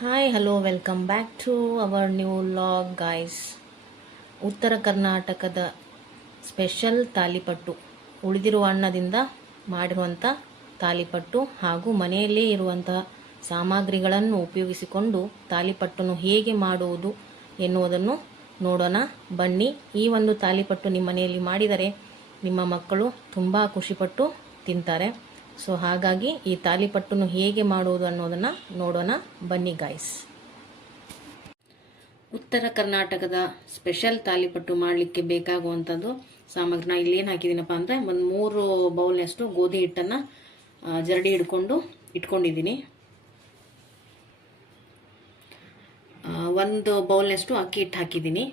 Hi hello welcome back to our new log guys. ಉತ್ತರ ಕರ್ನಾಟಕದ special ತಾಲಿಪಟ್ಟು, ಉಳಿದಿರುವ ಅನ್ನದಿಂದ ಮಾಡಿರುವಂಥ ತಾಲಿಪಟ್ಟು ಹಾಗೂ ಮನೆಯಲ್ಲೇ ಇರುವಂತಹ ಸಾಮಗ್ರಿಗಳನ್ನು ಉಪಯೋಗಿಸಿಕೊಂಡು ತಾಲಿಪಟ್ಟನ್ನು ಹೇಗೆ ಮಾಡುವುದು ಎನ್ನುವುದನ್ನು ನೋಡೋಣ ಬನ್ನಿ. ಈ ಒಂದು ತಾಲಿಪಟ್ಟು ನಿಮ್ಮ ಮನೆಯಲ್ಲಿ ಮಾಡಿದರೆ ನಿಮ್ಮ ಮಕ್ಕಳು ತುಂಬ ಖುಷಿಪಟ್ಟು ತಿಂತಾರೆ. ಸೊ ಹಾಗಾಗಿ ಈ ತಾಲಿಪಟ್ಟನ್ನು ಹೇಗೆ ಮಾಡುವುದು ಅನ್ನೋದನ್ನು ನೋಡೋಣ ಬನ್ನಿ ಗಾಯ್ಸ್. ಉತ್ತರ ಕರ್ನಾಟಕದ ಸ್ಪೆಷಲ್ ತಾಲಿಪಟ್ಟು ಮಾಡಲಿಕ್ಕೆ ಬೇಕಾಗುವಂಥದ್ದು ಸಾಮಗ್ರಿ ನಾನು ಇಲ್ಲಿ ಏನು ಹಾಕಿದ್ದೀನಪ್ಪ ಅಂದರೆ ಒಂದು 3 ಬೌಲ್ನಷ್ಟು ಗೋಧಿ ಹಿಟ್ಟನ್ನು ಜರಡಿ ಇಟ್ಕೊಂಡಿದ್ದೀನಿ. 1 ಬೌಲ್ನಷ್ಟು ಅಕ್ಕಿ ಹಿಟ್ಟು ಹಾಕಿದ್ದೀನಿ.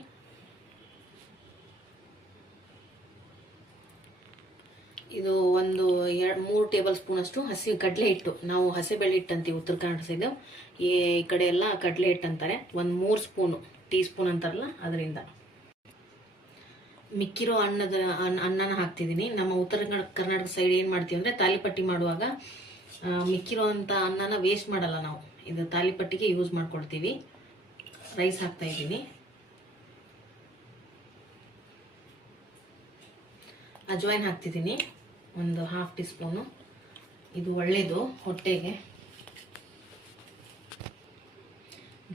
ಇದು 3 ಟೇಬಲ್ ಸ್ಪೂನ್ ಅಷ್ಟು ಹಸಿ ಕಡಲೆ ಹಿಟ್ಟು, ನಾವು ಹಸಿಬೇಳೆ ಹಿಟ್ಟು ಅಂತೀವಿ ಉತ್ತರ ಕನ್ನಡ ಸೈಡ್, ಈ ಕಡೆ ಎಲ್ಲ ಕಡಲೆ ಹಿಟ್ಟು ಅಂತಾರೆ. 3 ಸ್ಪೂನು, ಟೀ ಸ್ಪೂನ್ ಅಂತಾರಲ್ಲ ಅದರಿಂದ. ಮಿಕ್ಕಿರೋ ಅನ್ನನ ಹಾಕ್ತಿದ್ದೀನಿ. ನಮ್ಮ ಉತ್ತರ ಕರ್ನಾಟಕ ಸೈಡ್ ಏನು ಮಾಡ್ತೀವಿ ಅಂದರೆ ತಾಲಿಪಟ್ಟಿ ಮಾಡುವಾಗ ಮಿಕ್ಕಿರೋ ಅಂಥ ಅನ್ನನ ವೇಸ್ಟ್ ಮಾಡಲ್ಲ, ನಾವು ಇದು ತಾಲಿಪಟ್ಟಿಗೆ ಯೂಸ್ ಮಾಡ್ಕೊಳ್ತೀವಿ. ರೈಸ್ ಹಾಕ್ತಾ ಇದ್ದೀನಿ. ಅಜ್ವೈನ್ ಹಾಕ್ತಿದ್ದೀನಿ, ಒಂದು 1/2 ಟೀ ಸ್ಪೂನು. ಇದು ಒಳ್ಳೆಯದು ಹೊಟ್ಟೆಗೆ.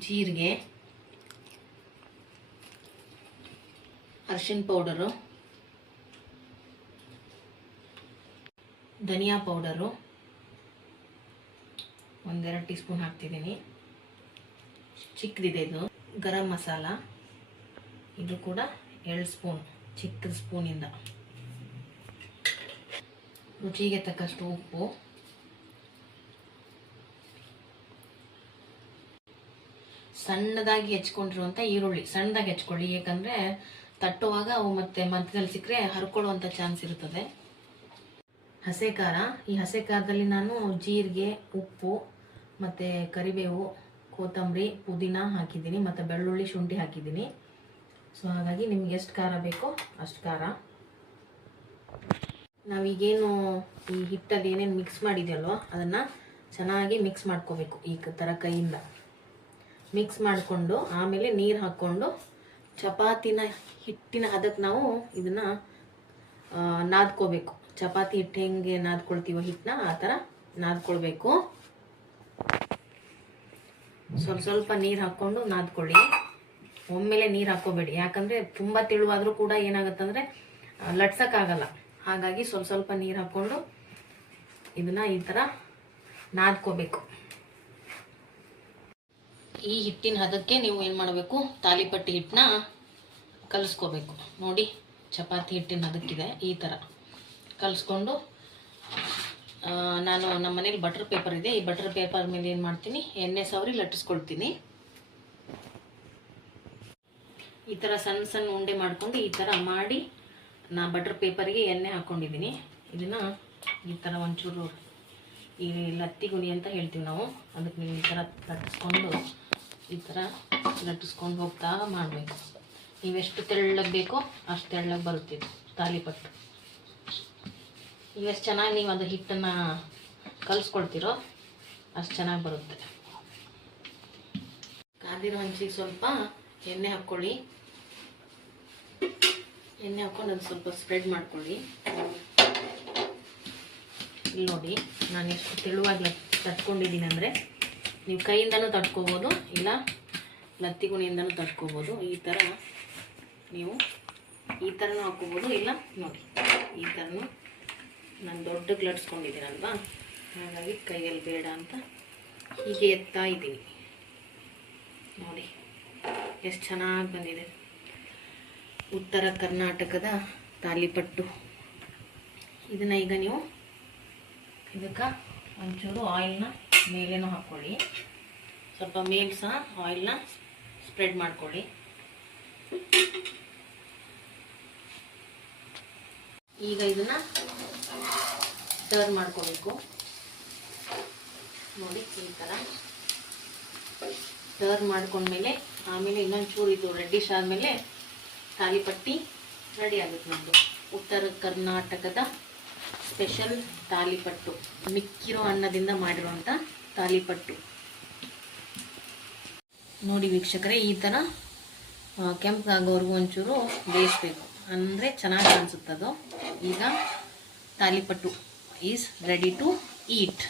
ಜೀರಿಗೆ, ಅರಿಶಿನ ಪೌಡರು, ಧನಿಯಾ ಪೌಡರು 1-2 ಟೀ ಸ್ಪೂನ್ ಹಾಕ್ತಿದ್ದೀನಿ. ಚಿಕ್ಕದಿದೆ ಇದು. ಗರಂ ಮಸಾಲ, ಇದು ಕೂಡ 2 ಸ್ಪೂನ್, ಚಿಕ್ಕ ಸ್ಪೂನಿಂದ. ರುಚಿಗೆ ತಕ್ಕಷ್ಟು ಉಪ್ಪು, ಸಣ್ಣದಾಗಿ ಹೆಚ್ಕೊಂಡಿರುವಂಥ ಈರುಳ್ಳಿ ಸಣ್ಣದಾಗಿ ಹೆಚ್ಕೊಳ್ಳಿ, ಏಕೆಂದರೆ ತಟ್ಟುವಾಗ ಅವು ಮತ್ತೆ ಮಧ್ಯದಲ್ಲಿ ಸಿಕ್ಕರೆ ಹರ್ಕೊಳ್ಳುವಂಥ ಚಾನ್ಸ್ ಇರುತ್ತದೆ. ಹಸೆ ಖಾರ, ಈ ಹಸೆ ಖಾರದಲ್ಲಿ ನಾನು ಜೀರಿಗೆ, ಉಪ್ಪು ಮತ್ತು ಕರಿಬೇವು, ಕೊತ್ತಂಬರಿ, ಪುದೀನ ಹಾಕಿದ್ದೀನಿ, ಮತ್ತು ಬೆಳ್ಳುಳ್ಳಿ, ಶುಂಠಿ ಹಾಕಿದ್ದೀನಿ. ಸೊ ಹಾಗಾಗಿ ನಿಮ್ಗೆ ಎಷ್ಟು ಖಾರ ಬೇಕೋ ಅಷ್ಟು ಖಾರ. ನಾವೀಗೇನು ಈ ಹಿಟ್ಟಲ್ಲಿ ಏನೇನು ಮಿಕ್ಸ್ ಮಾಡಿದೆಯಲ್ವ ಅದನ್ನು ಚೆನ್ನಾಗಿ ಮಿಕ್ಸ್ ಮಾಡ್ಕೋಬೇಕು. ಈ ಥರ ಕೈಯಿಂದ ಮಿಕ್ಸ್ ಮಾಡಿಕೊಂಡು ಆಮೇಲೆ ನೀರು ಹಾಕ್ಕೊಂಡು ಚಪಾತಿನ ಹಿಟ್ಟಿನ ಹದಕ್ಕೆ ನಾವು ಇದನ್ನು ನಾದ್ಕೋಬೇಕು. ಚಪಾತಿ ಹಿಟ್ಟು ಹೆಂಗೆ ನಾದ್ಕೊಳ್ತೀವೋ ಹಿಟ್ಟನ್ನ ಆ ಥರ ನಾದ್ಕೊಳ್ಬೇಕು. ಸ್ವಲ್ಪ ನೀರು ಹಾಕ್ಕೊಂಡು ನಾದ್ಕೊಳ್ಳಿ. ಒಮ್ಮೆಲೆ ನೀರು ಹಾಕ್ಕೋಬೇಡಿ, ಯಾಕಂದರೆ ತುಂಬ ತೆಳುವಾದರೂ ಕೂಡ ಏನಾಗುತ್ತಂದರೆ ಲಟ್ಸೋಕ್ಕಾಗಲ್ಲ. ಹಾಗಾಗಿ ಸ್ವಲ್ಪ ನೀರು ಹಾಕ್ಕೊಂಡು ಇದನ್ನು ಈ ಥರ ನಾದ್ಕೋಬೇಕು. ಈ ಹಿಟ್ಟಿನ ಹದಕ್ಕೆ ನೀವು ಏನು ಮಾಡಬೇಕು, ತಾಲಿಪಟ್ಟಿ ಹಿಟ್ಟನ್ನ ಕಲಿಸ್ಕೋಬೇಕು. ನೋಡಿ, ಚಪಾತಿ ಹಿಟ್ಟಿನ ಹದಕ್ಕಿದೆ, ಈ ಥರ ಕಲಿಸ್ಕೊಂಡು ನಾನು ನಮ್ಮ ಮನೇಲಿ ಬಟರ್ ಪೇಪರ್ ಇದೆ, ಈ ಬಟರ್ ಪೇಪರ್ ಮೇಲೆ ಏನು ಮಾಡ್ತೀನಿ, ಎಣ್ಣೆ ಸವರಿ ಲಟ್ಟಿಸ್ಕೊಳ್ತೀನಿ. ಈ ಥರ ಸಣ್ಣ ಉಂಡೆ ಮಾಡ್ಕೊಂಡು ಈ ಥರ ಮಾಡಿ ನಾ ಬಟರ್ ಪೇಪರಿಗೆ ಎಣ್ಣೆ ಹಾಕ್ಕೊಂಡಿದ್ದೀನಿ. ಇದನ್ನು ಈ ಥರ ಒಂಚೂರು ಈ ಲತ್ತಿ ಗುಣಿ ಅಂತ ಹೇಳ್ತೀವಿ ನಾವು, ಅದಕ್ಕೆ ನೀವು ಈ ಥರ ಲಟ್ಟಿಸ್ಕೊಂಡು ಹೋಗ್ತಾ ಮಾಡಬೇಕು. ನೀವೆಷ್ಟು ತೆಳ್ಳಗೆ ಬೇಕೋ ಅಷ್ಟು ತೆಳ್ಳಗೆ ಬರುತ್ತೆ ತಾಲಿಪಟ್ಟು. ನೀವೆಷ್ಟು ಚೆನ್ನಾಗಿ ನೀವು ಅದು ಹಿಟ್ಟನ್ನು ಕಲಿಸ್ಕೊಳ್ತೀರೋ ಅಷ್ಟು ಚೆನ್ನಾಗಿ ಬರುತ್ತೆ. ಕಾದಿರೋ ಹಂಚಿಗೆ ಸ್ವಲ್ಪ ಎಣ್ಣೆ ಹಾಕ್ಕೊಳ್ಳಿ. ಎಣ್ಣೆ ಹಾಕ್ಕೊಂಡು ಅದು ಸ್ವಲ್ಪ ಸ್ಪ್ರೆಡ್ ಮಾಡ್ಕೊಳ್ಳಿ. ಇಲ್ಲಿ ನೋಡಿ, ನಾನು ಎಷ್ಟು ತೆಳುವಾಗಿ ತಟ್ಕೊಂಡಿದ್ದೀನಿ ಅಂದರೆ, ನೀವು ಕೈಯಿಂದನೂ ತಟ್ಕೋಬೋದು, ಇಲ್ಲ ಲತ್ತಿಗುಣಿಯಿಂದನೂ ತಟ್ಕೋಬೋದು. ಈ ಥರ ನೀವು ಈ ಥರನೂ ಹಾಕ್ಕೋಬೋದು, ಇಲ್ಲ ನೋಡಿ ಈ ಥರನೂ. ನಾನು ದೊಡ್ಡಕ್ಕೆ ಲಟ್ಸ್ಕೊಂಡಿದ್ದೀನಲ್ವಾ, ಹಾಗಾಗಿ ಕೈಯಲ್ಲಿ ಬೇಡ ಅಂತ ಹೀಗೆ ಎತ್ತಾ ಇದ್ದೀನಿ. ನೋಡಿ ಎಷ್ಟು ಚೆನ್ನಾಗಿ ಬಂದಿದೆ ಉತ್ತರ ಕರ್ನಾಟಕದ ತಾಲಿಪಟ್ಟು. ಇದನ್ನು ಈಗ ನೀವು ಇದಕ್ಕೆ ಒಂಚೂರು ಆಯಿಲ್ನ ಮೇಲೇನೂ ಹಾಕ್ಕೊಳ್ಳಿ. ಸ್ವಲ್ಪ ಮೇಲೆ ಸಹ ಆಯಿಲ್ನ ಸ್ಪ್ರೆಡ್ ಮಾಡ್ಕೊಳ್ಳಿ. ಈಗ ಇದನ್ನು ಟರ್ನ್ ಮಾಡ್ಕೋಬೇಕು. ನೋಡಿ, ಈ ಥರ ಟರ್ನ್ ಮಾಡ್ಕೊಂಡ್ಮೇಲೆ ಆಮೇಲೆ ಇನ್ನೊಂದು ಚೂರು ಇದು ರೆಡ್ಡಿಶ್ ಆದಮೇಲೆ ತಾಲಿಪಟ್ಟಿ ರೆಡಿ ಆಗುತ್ತೆ ನಮ್ಮದು. ಉತ್ತರ ಕರ್ನಾಟಕದ ಸ್ಪೆಷಲ್ ತಾಲಿಪಟ್ಟು, ಮಿಕ್ಕಿರೋ ಅನ್ನದಿಂದ ಮಾಡಿರುವಂಥ ತಾಲಿಪಟ್ಟು. ನೋಡಿ ವೀಕ್ಷಕರೇ, ಈ ಥರ ಕೆಂಪಾಗೋವರೆಗೂ ಒಂಚೂರು ಬೇಯಿಸ್ಬೇಕು, ಅಂದರೆ ಚೆನ್ನಾಗಿ ಕಾಣಿಸುತ್ತದು. ಈಗ ತಾಲಿಪಟ್ಟು ಈಸ್ ರೆಡಿ ಟು ಈಟ್.